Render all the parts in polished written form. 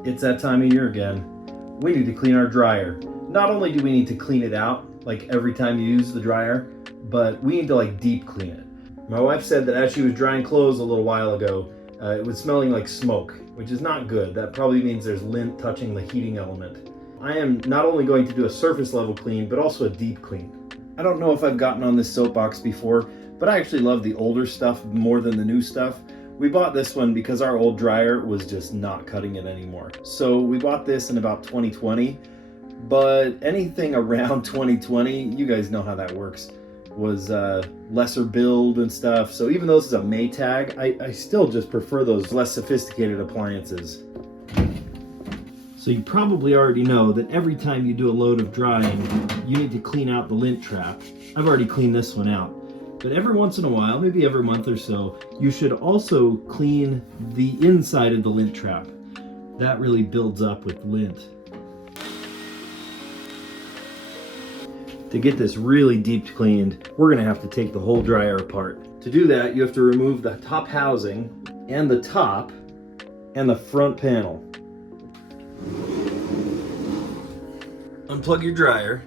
It's that time of year again. We need to clean our dryer. Not only do we need to clean it out, like every time you use the dryer, but we need to like deep clean it. My wife said that as she was drying clothes a little while ago, it was smelling like smoke, which is not good. That probably means there's lint touching the heating element. I am not only going to do a surface level clean, but also a deep clean. I don't know if I've gotten on this soapbox before, but I actually love the older stuff more than the new stuff. We bought this one because our old dryer was just not cutting it anymore. So we bought this in about 2020, but anything around 2020, you guys know how that works, was lesser build and stuff. So even though this is a Maytag, I still just prefer those less sophisticated appliances. So you probably already know that every time you do a load of drying, you need to clean out the lint trap. I've already cleaned this one out. But every once in a while, maybe every month or so, you should also clean the inside of the lint trap. That really builds up with lint. To get this really deep cleaned, we're gonna have to take the whole dryer apart. To do that, you have to remove the top housing and the top and the front panel. Unplug your dryer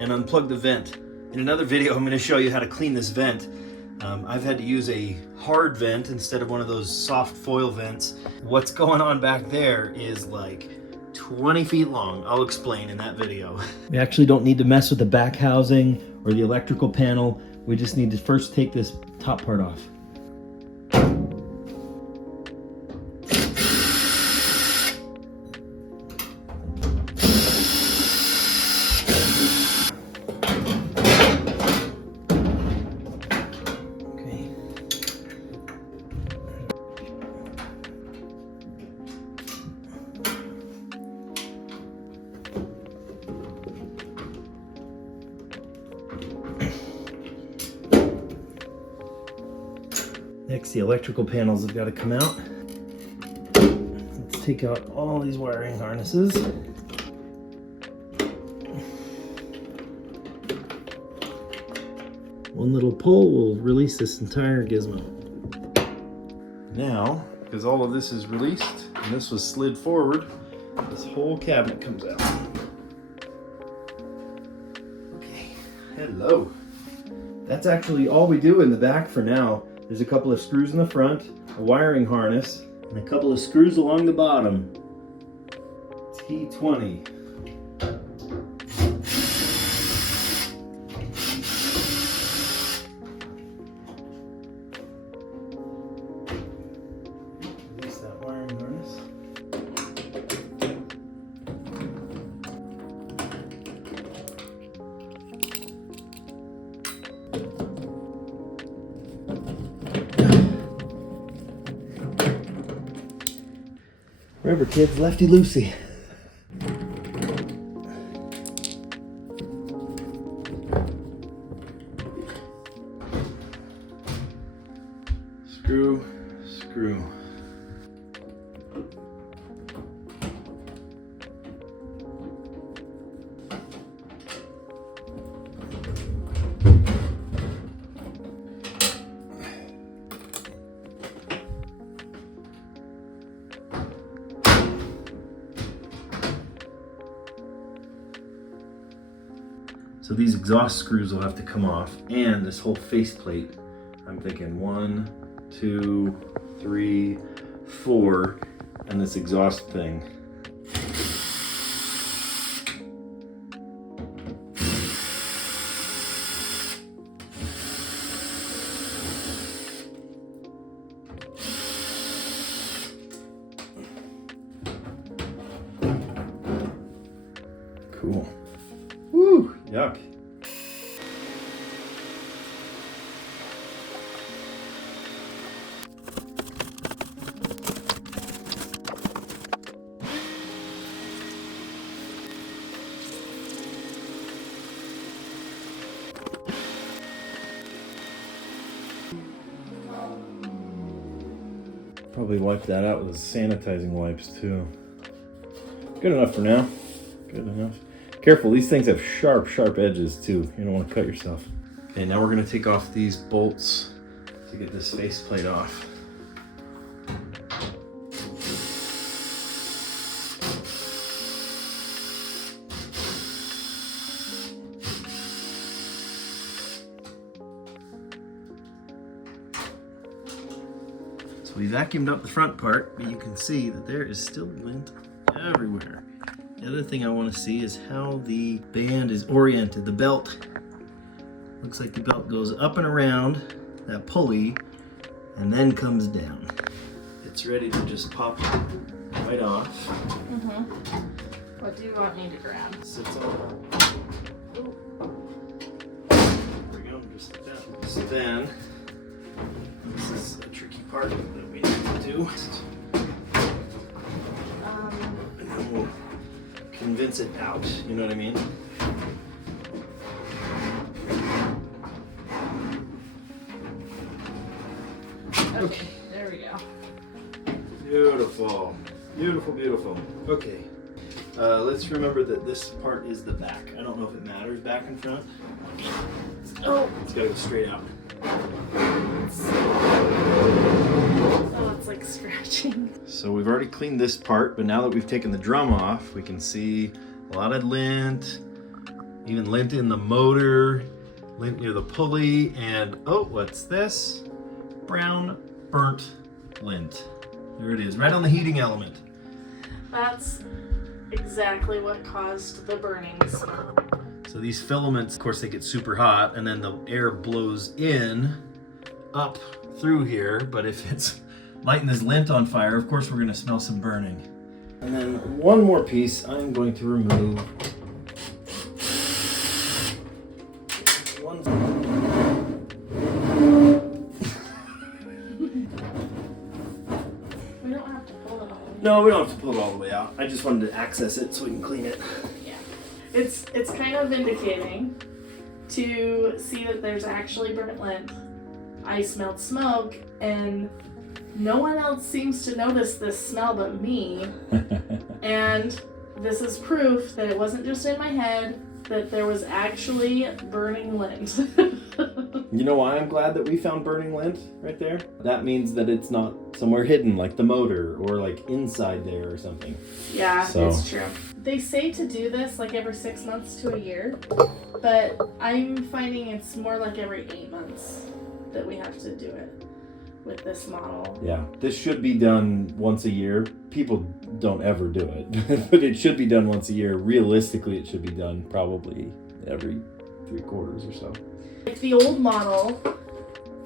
and unplug the vent. In another video, I'm going to show you how to clean this vent. I've had to use a hard vent instead of one of those soft foil vents. What's going on back there is like 20 feet long. I'll explain in that video. We actually don't need to mess with the back housing or the electrical panel. We just need to first take this top part off. Next, the electrical panels have got to come out. Let's take out all these wiring harnesses. One little pull will release this entire gizmo. Now, because all of this is released and this was slid forward, this whole cabinet comes out. Okay, hello. That's actually all we do in the back for now. There's a couple of screws in the front, a wiring harness, and a couple of screws along the bottom. T20. Release that wiring harness. Remember kids, lefty loosey. Screw, screw. So these exhaust screws will have to come off, and this whole faceplate. I'm thinking 1, 2, 3, 4, and this exhaust thing. Cool. Woo, yuck. Probably wipe that out with sanitizing wipes too. Good enough for now. Good enough. Careful, these things have sharp, sharp edges too. You don't want to cut yourself. Okay, now we're going to take off these bolts to get this faceplate off. So we vacuumed up the front part, but you can see that there is still lint everywhere. The other thing I want to see is how the band is oriented. The belt, looks like the belt goes up and around that pulley and then comes down. It's ready to just pop right off. Mm-hmm. What do you want me to grab? Sits on. There we go, just like that. So then, this is a tricky part that we have to do. And then we'll convince it out, you know what I mean? Okay, there we go. Beautiful, beautiful, beautiful. Okay, let's remember that this part is the back. I don't know if it matters back and front. Oh, it's gotta go straight out. Oh, it's like scratching. So we've already cleaned this part, but now that we've taken the drum off, we can see a lot of lint, even lint in the motor, lint near the pulley, and oh, what's this? Brown burnt lint. There it is, right on the heating element. That's exactly what caused the burnings. So these filaments, of course, they get super hot, and then the air blows in, up through here, but if it's lighting this lint on fire, of course we're gonna smell some burning. And then one more piece I'm going to remove. We don't have to pull it all. No, we don't have to pull it all the way out. I just wanted to access it so we can clean it. Yeah. It's kind of vindicating to see that there's actually burnt lint. I smelled smoke and no one else seems to notice this smell but me. And this is proof that it wasn't just in my head, that there was actually burning lint. You know why I'm glad that we found burning lint right there? That means that it's not somewhere hidden like the motor or like inside there or something. Yeah, So. It's true. They say to do this like every 6 months to a year, but I'm finding it's more like every 8 months that we have to do it with this model. Yeah, this should be done once a year. People don't ever do it, but it should be done once a year. Realistically, it should be done probably every 3 quarters or so. Like the old model,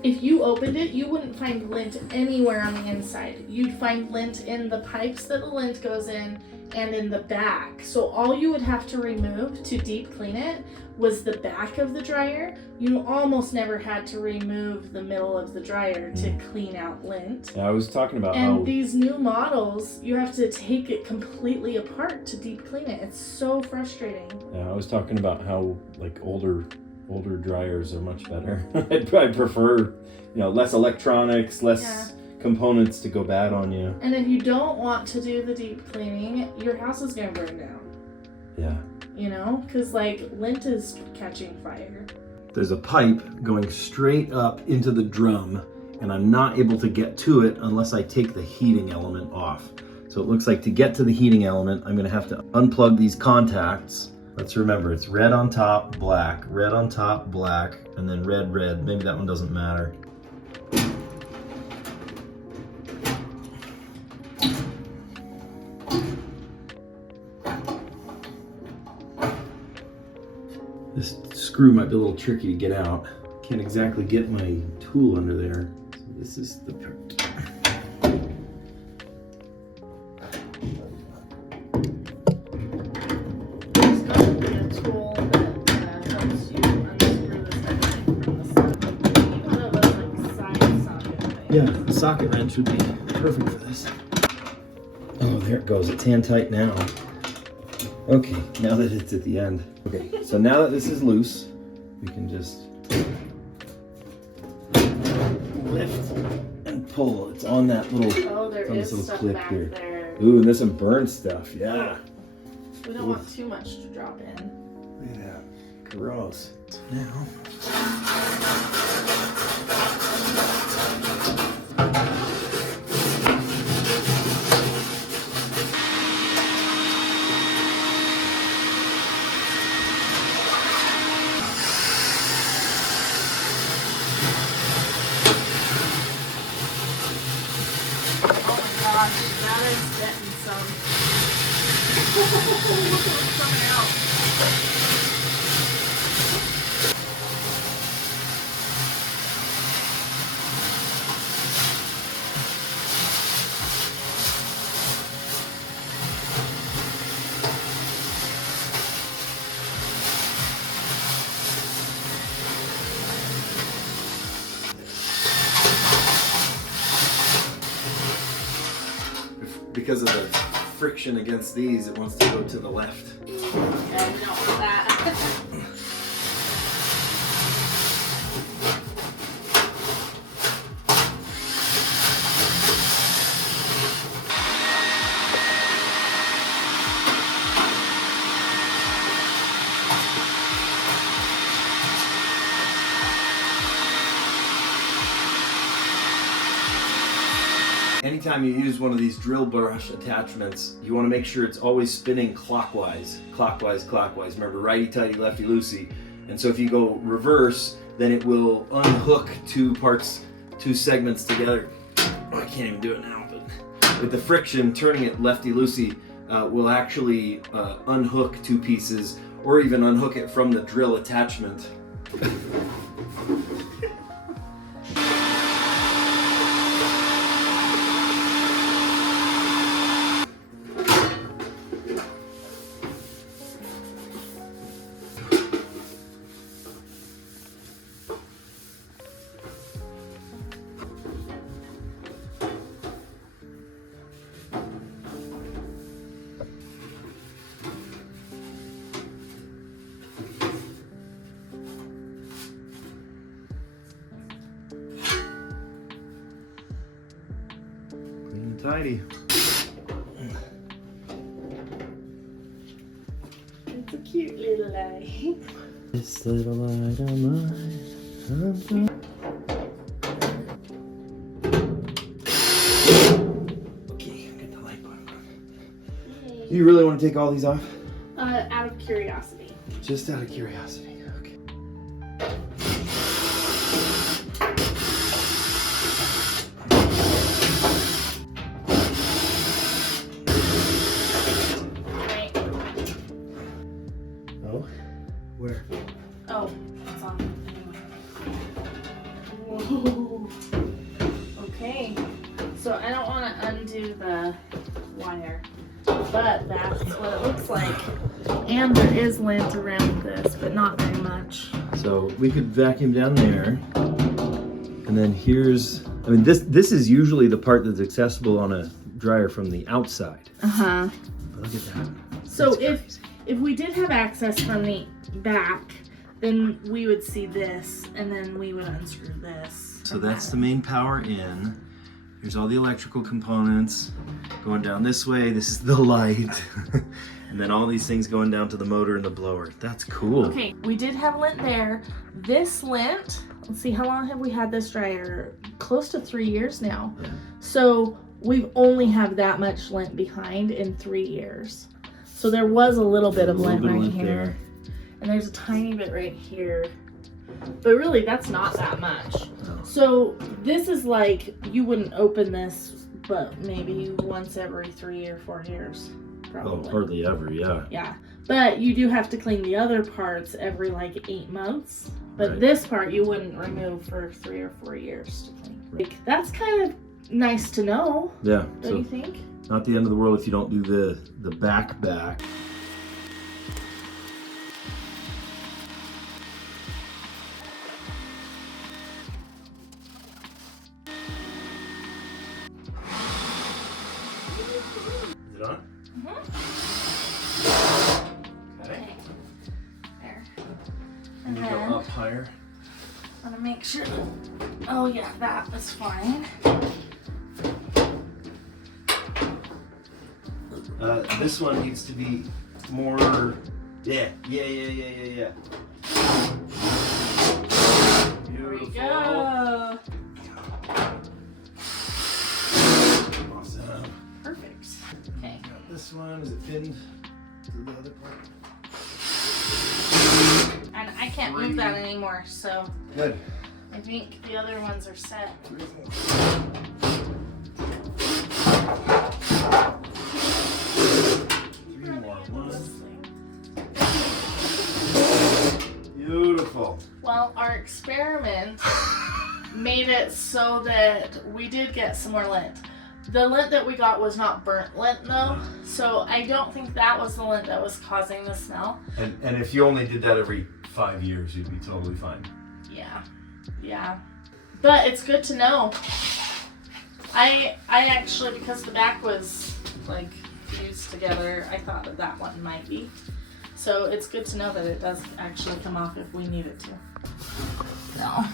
if you opened it, you wouldn't find lint anywhere on the inside. You'd find lint in the pipes that the lint goes in and in the back. So all you would have to remove to deep clean it was the back of the dryer. You almost never had to remove the middle of the dryer to clean out lint. Yeah, I was talking about And these new models, you have to take it completely apart to deep clean it. It's so frustrating. Yeah, I was talking about how like older dryers are much better. I prefer, less electronics, less components to go bad on you. And if you don't want to do the deep cleaning, your house is gonna burn down. Yeah. Because like lint is catching fire. There's a pipe going straight up into the drum, and I'm not able to get to it unless I take the heating element off. So it looks like to get to the heating element, I'm gonna have to unplug these contacts. Let's remember, it's red on top, black, red on top, black, and then red, red. Maybe that one doesn't matter. This screw might be a little tricky to get out. Can't exactly get my tool under there. So this is the part. There's got to be a tool that helps you unscrew this thing from the side. One of those like side socket things. Yeah, the socket wrench would be perfect for this. Oh, there it goes. It's hand tight now. Okay, now that it's at the end. Okay, so now that this is loose, we can just lift and pull. It's on that little, Oh, there on is this little stuff clip back here. there. Ooh, and there's some burn stuff. Yeah. We don't want too much to drop in. Look at that. Gross. Now. because of the friction against these, it wants to go to the left. Yeah, we don't want that. Anytime you use one of these drill brush attachments, you want to make sure it's always spinning clockwise. Clockwise, clockwise. Remember, righty-tighty, lefty-loosey. And so if you go reverse, then it will unhook two segments together. Oh, I can't even do it now, but with the friction, turning it lefty-loosey will actually unhook two pieces, or even unhook it from the drill attachment. Tidy. It's a cute little eye. This little light of mine. Okay, get the light bulb on. You really want to take all these off? Out of curiosity. Just out of curiosity. Okay. Where? Oh, it's on. Whoa. Okay. So I don't want to undo the wire, but that's what it looks like. And there is lint around this, but not very much. So we could vacuum down there. And then here's, I mean, this is usually the part that's accessible on a dryer from the outside. Uh-huh. But look at that. So if we did have access from the back, then we would see this, and then we would unscrew this. So that's the main power in. Here's all the electrical components going down this way. This is the light. And then all these things going down to the motor and the blower. That's cool. Okay, we did have lint there. This lint, let's see, how long have we had this dryer? Close to 3 years now. Yeah. So we've only have that much lint behind in 3 years. So there was a little bit of lint right here. There. And there's a tiny bit right here. But really, that's not that much. No. So this is like, you wouldn't open this, but maybe once every 3 or 4 years. Probably. Oh, hardly ever, yeah. Yeah, but you do have to clean the other parts every like 8 months. But Right. this part you wouldn't remove for 3 or 4 years to clean. Like, that's kind of nice to know, Yeah, don't you think? not the end of the world if you don't do the back. Is it on? Okay. There. And you go up higher. I want to make sure. Oh yeah, that was fine. This one needs to be more. Yeah. There we Beautiful. go. Awesome. Perfect. Okay. Got this one. Is it pinned to the other part? And I can't move that anymore, so Good. I think the other ones are set. Three more. Beautiful. Well, our experiment made it so that we did get some more lint. The lint that we got was not burnt lint though, so I don't think that was the lint that was causing the smell. And if you only did that every 5 years, you'd be totally fine. Yeah. But it's good to know. I actually, because the back was like fused together. I thought that one might be. So it's good to know that it does actually come off if we need it to. No.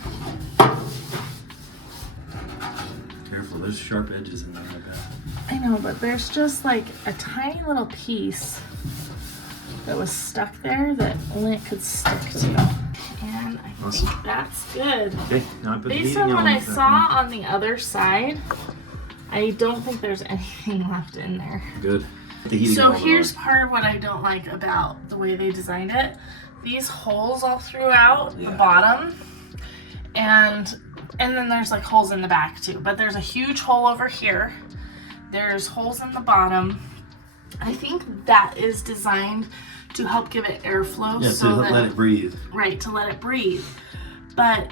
Careful, there's sharp edges in there, I bet. I know, but there's just like a tiny little piece that was stuck there that lint could stick to. And I think that's good. Okay, now I put Based on what I saw on the other side, I don't think there's anything left in there. Good. So here's part of what I don't like about the way they designed it. These holes all throughout the bottom, and then there's like holes in the back too. But there's a huge hole over here. There's holes in the bottom. I think that is designed to help give it airflow. Yeah, so that, let it breathe. Right, to let it breathe. But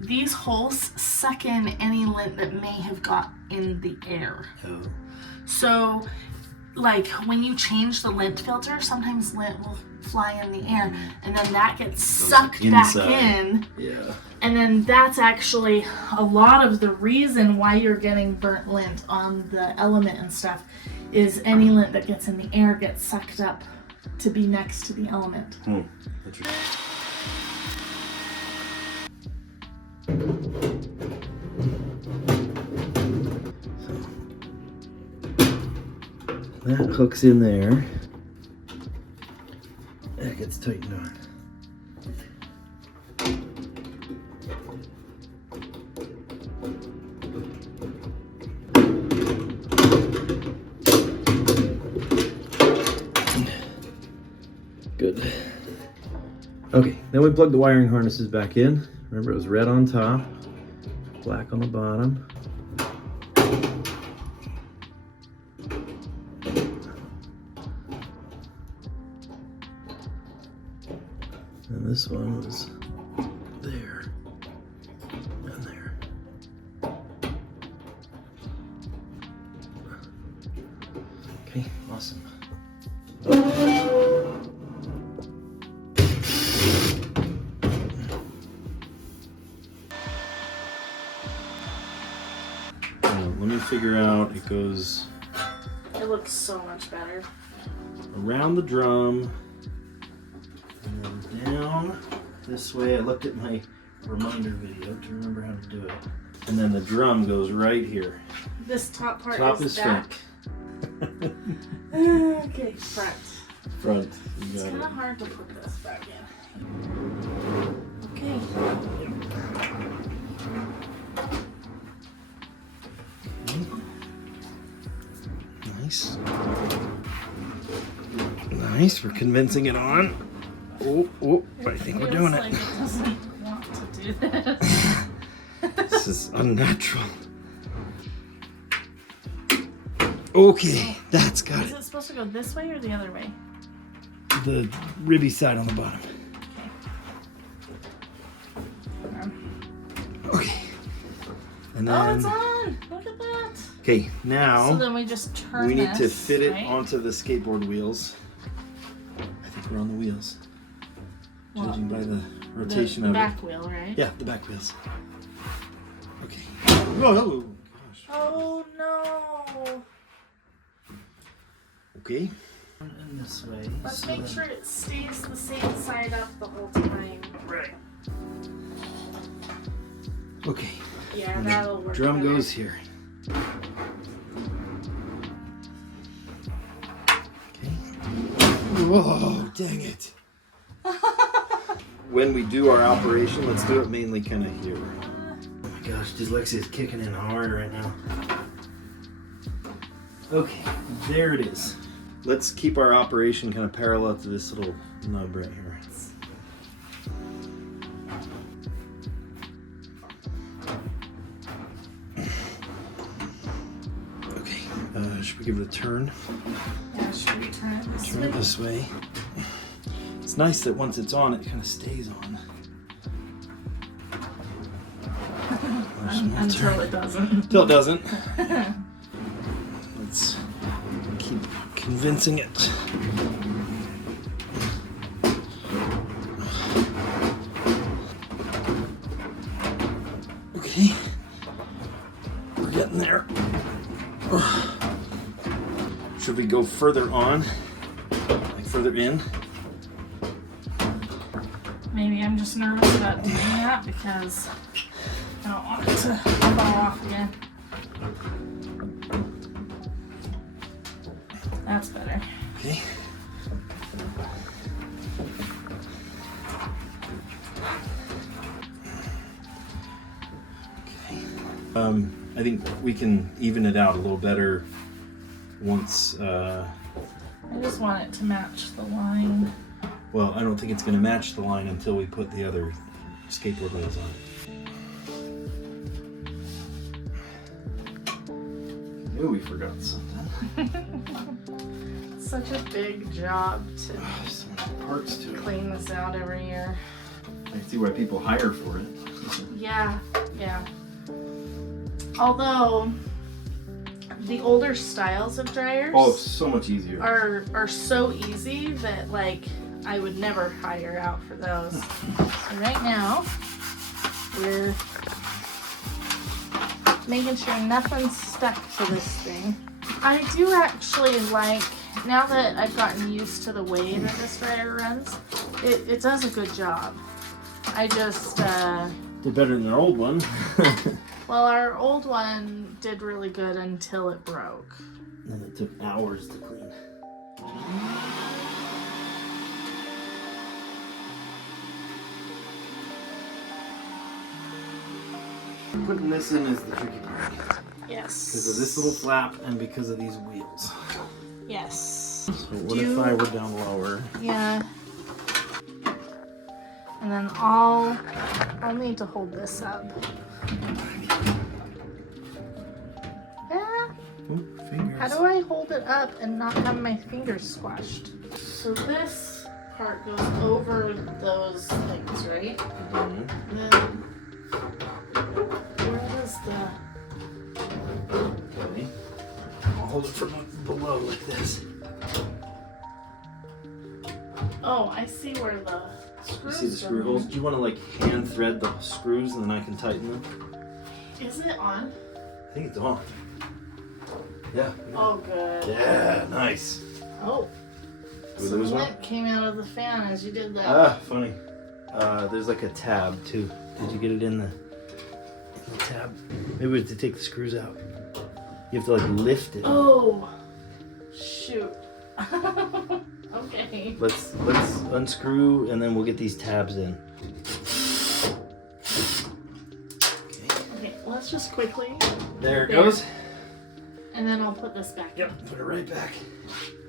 these holes suck in any lint that may have got in the air. Oh. So, like when you change the lint filter, sometimes lint will fly in the air, and then that gets sucked back in. Yeah. And then that's actually a lot of the reason why you're getting burnt lint on the element and stuff, is any lint that gets in the air gets sucked up to be next to the element. Interesting. That hooks in there. That gets tightened on. Good. Okay, then we plug the wiring harnesses back in. Remember, it was red on top, black on the bottom. And this one was there and there. Okay, awesome. Let me figure out, it goes... It looks so much better. Around the drum, and then down this way. I looked at my reminder video to remember how to do it. And then the drum goes right here. This top part is back. front. Okay, front. Front. It's kind of hard to put this back in. Okay. Nice. Nice, we're convincing it on. Oh, I think we're doing like it. It doesn't want to do this. This is unnatural. Okay, that's got Is it. it supposed to go this way or the other way? The ribby side on the bottom. Okay. And then, oh, it's on! Look at that! okay, now So then we just turn we need to this, fit it right? onto the skateboard wheels. I think we're on the wheels. Well, Judging by the rotation the of back it. wheel, right? Yeah, the back wheels. Okay. Oh, gosh. Oh no! Okay. And this way. Let's so make then- sure it stays the same side up the whole time. Right. Okay. Yeah, And that'll the work. drum better. goes here. Okay. Whoa, dang it. When we do our operation, let's do it mainly kind of here. Oh my gosh, dyslexia is kicking in hard right now. Okay, there it is. Let's keep our operation kind of parallel to this little nub right here. Okay, should we give it a turn? Yeah, should we turn it this Turn way? it this way. It's nice that once it's on, it kind of stays on. Until it doesn't. Until it doesn't. Let's keep convincing it. Okay. We're getting there. go further on, like further in. Maybe I'm just nervous about doing that because I don't want it to fall off again. That's better. Okay. I think we can even it out a little better once. I just want it to match the line. Well, I don't think it's going to match the line until we put the other skateboard wheels on. Knew we forgot something. Such a big job to So many parts to it. clean this out every year. I can see why people hire for it. Yeah, yeah. Although the older styles of dryers Oh, it's so much easier. are so easy that like I would never hire out for those. So right now we're making sure nothing's stuck to this thing. I do actually like, now that I've gotten used to the way that this dryer runs, it does a good job. I just Did better than our old one. well, our old one did really good until it broke. And it took hours to clean. Putting this in is the tricky part. Yes. Because of this little flap and because of these wheels. Yes. So what if I were down lower? Yeah. And then I'll need to hold this up. Yeah. Fingers. How do I hold it up and not have my fingers squashed? So this part goes over those things, right? Mhm. And then where does the... Okay. I'll hold it from below like this. Oh, I see where the You screws see the screw holes? Do you want to like hand thread the screws and then I can tighten them? Is it on? I think it's on. Yeah. Oh, good. Yeah, nice. Oh. Do we Some lose one? lint came out of the fan as you did that. Ah, funny. There's like a tab too. Did you get it in the tab? Maybe we have to take the screws out. You have to like lift it. Oh, shoot. Okay. Let's unscrew and then we'll get these tabs in. Okay, let's just quickly. There it goes. And then I'll put this back. Yep, put it right back.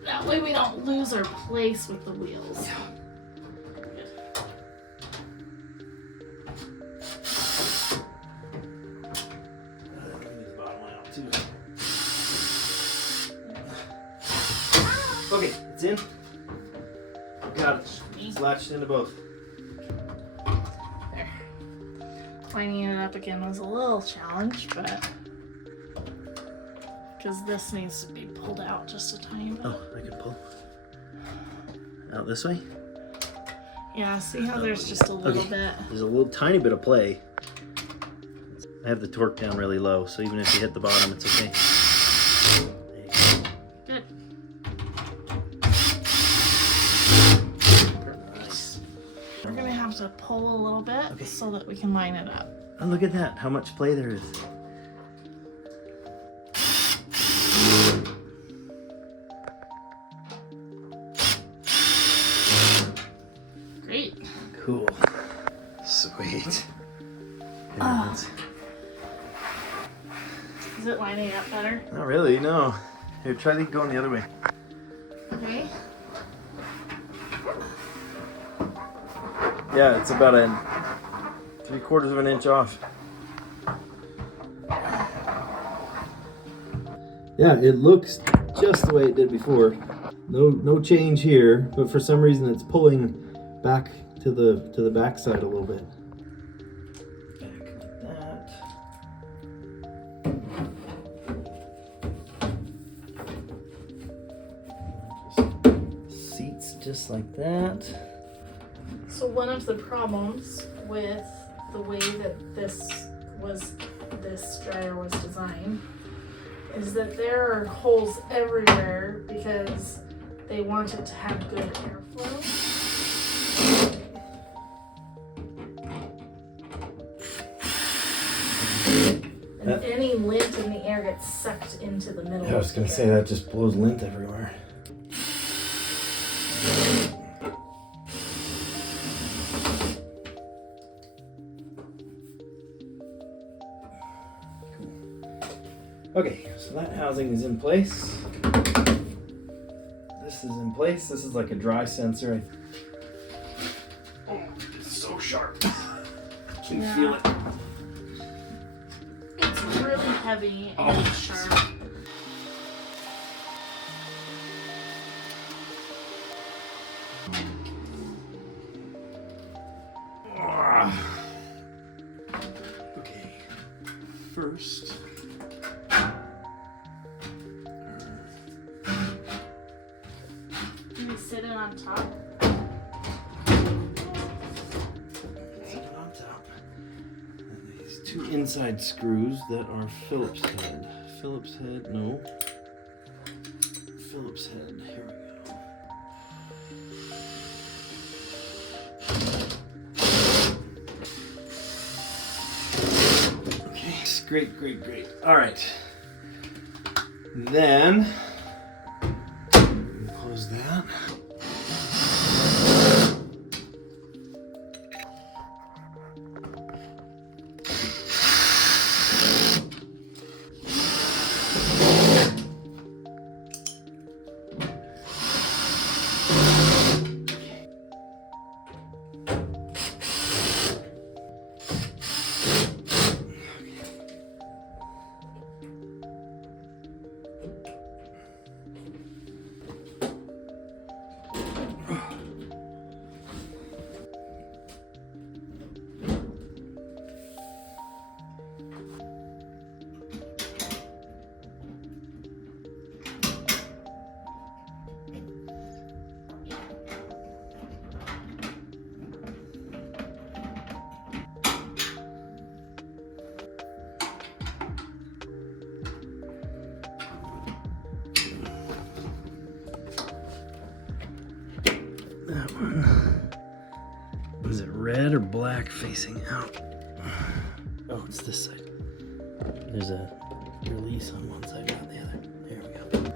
That way we don't lose our place with the wheels. Good. Let me get the bottom one out too. Okay, it's in. Got it. It's latched into both. There. Lining it up again was a little challenge, but because this needs to be pulled out just a tiny bit. Oh, I can pull. Out this way? Yeah, see how there's just a little Okay. bit. There's a little tiny bit of play. I have the torque down really low, so even if you hit the bottom, it's okay. There you go. Good. Nice. We're gonna have to pull a little bit Okay. so that we can line it up. Oh, look at that. How much play there is. Great. Cool. Sweet. Is it lining up better? Not really, no. Here, try going the other way. Okay. Yeah, it's about a 3/4 of an inch off. Yeah, it looks just the way it did before. No change here, but for some reason it's pulling back to the back side a little bit. Back like that. Just seats just like that. So one of the problems with the way that this dryer was designed is that there are holes everywhere because they want it to have good airflow. And any lint in the air gets sucked into the middle. I was gonna say that just blows lint everywhere. Okay, so that housing is in place. This is in place. This is like a dry sensor. Oh, it's so sharp. I can feel it. It's really heavy and sharp. Okay, first. Can we sit it on top? Sit it on top. And these two inside screws that are Phillips head. Phillips head, no. Phillips head, here we go. Okay, great, great, great. All right. Then, close that. That one. Was it red or black facing out? Oh, it's this side. There's a release on one side, not the other. There we go.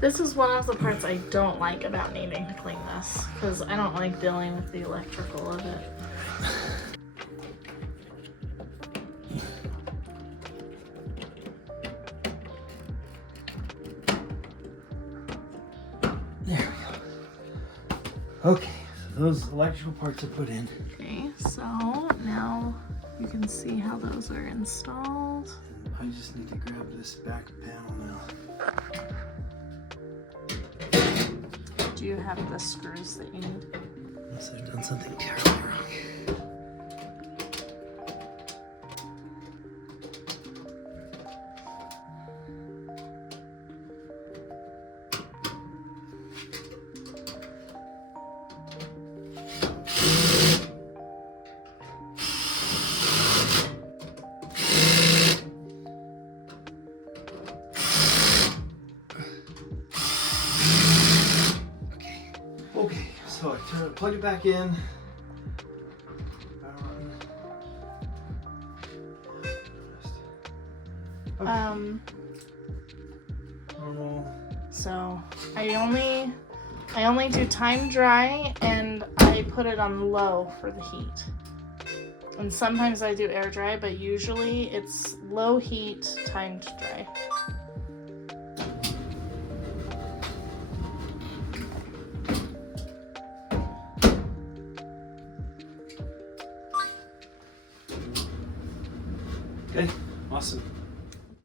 This is one of the parts I don't like about needing to clean this, because I don't like dealing with the electrical of it. There we go. Okay, so those electrical parts are put in. Okay, so now you can see how those are installed. I just need to grab this back panel now. Do you have the screws that you need? Unless I've done something terribly wrong. Okay, so I plug it back in. Okay. Normal. So I only do time dry, and I put it on low for the heat. And sometimes I do air dry, but usually it's low heat, timed dry. Okay, awesome.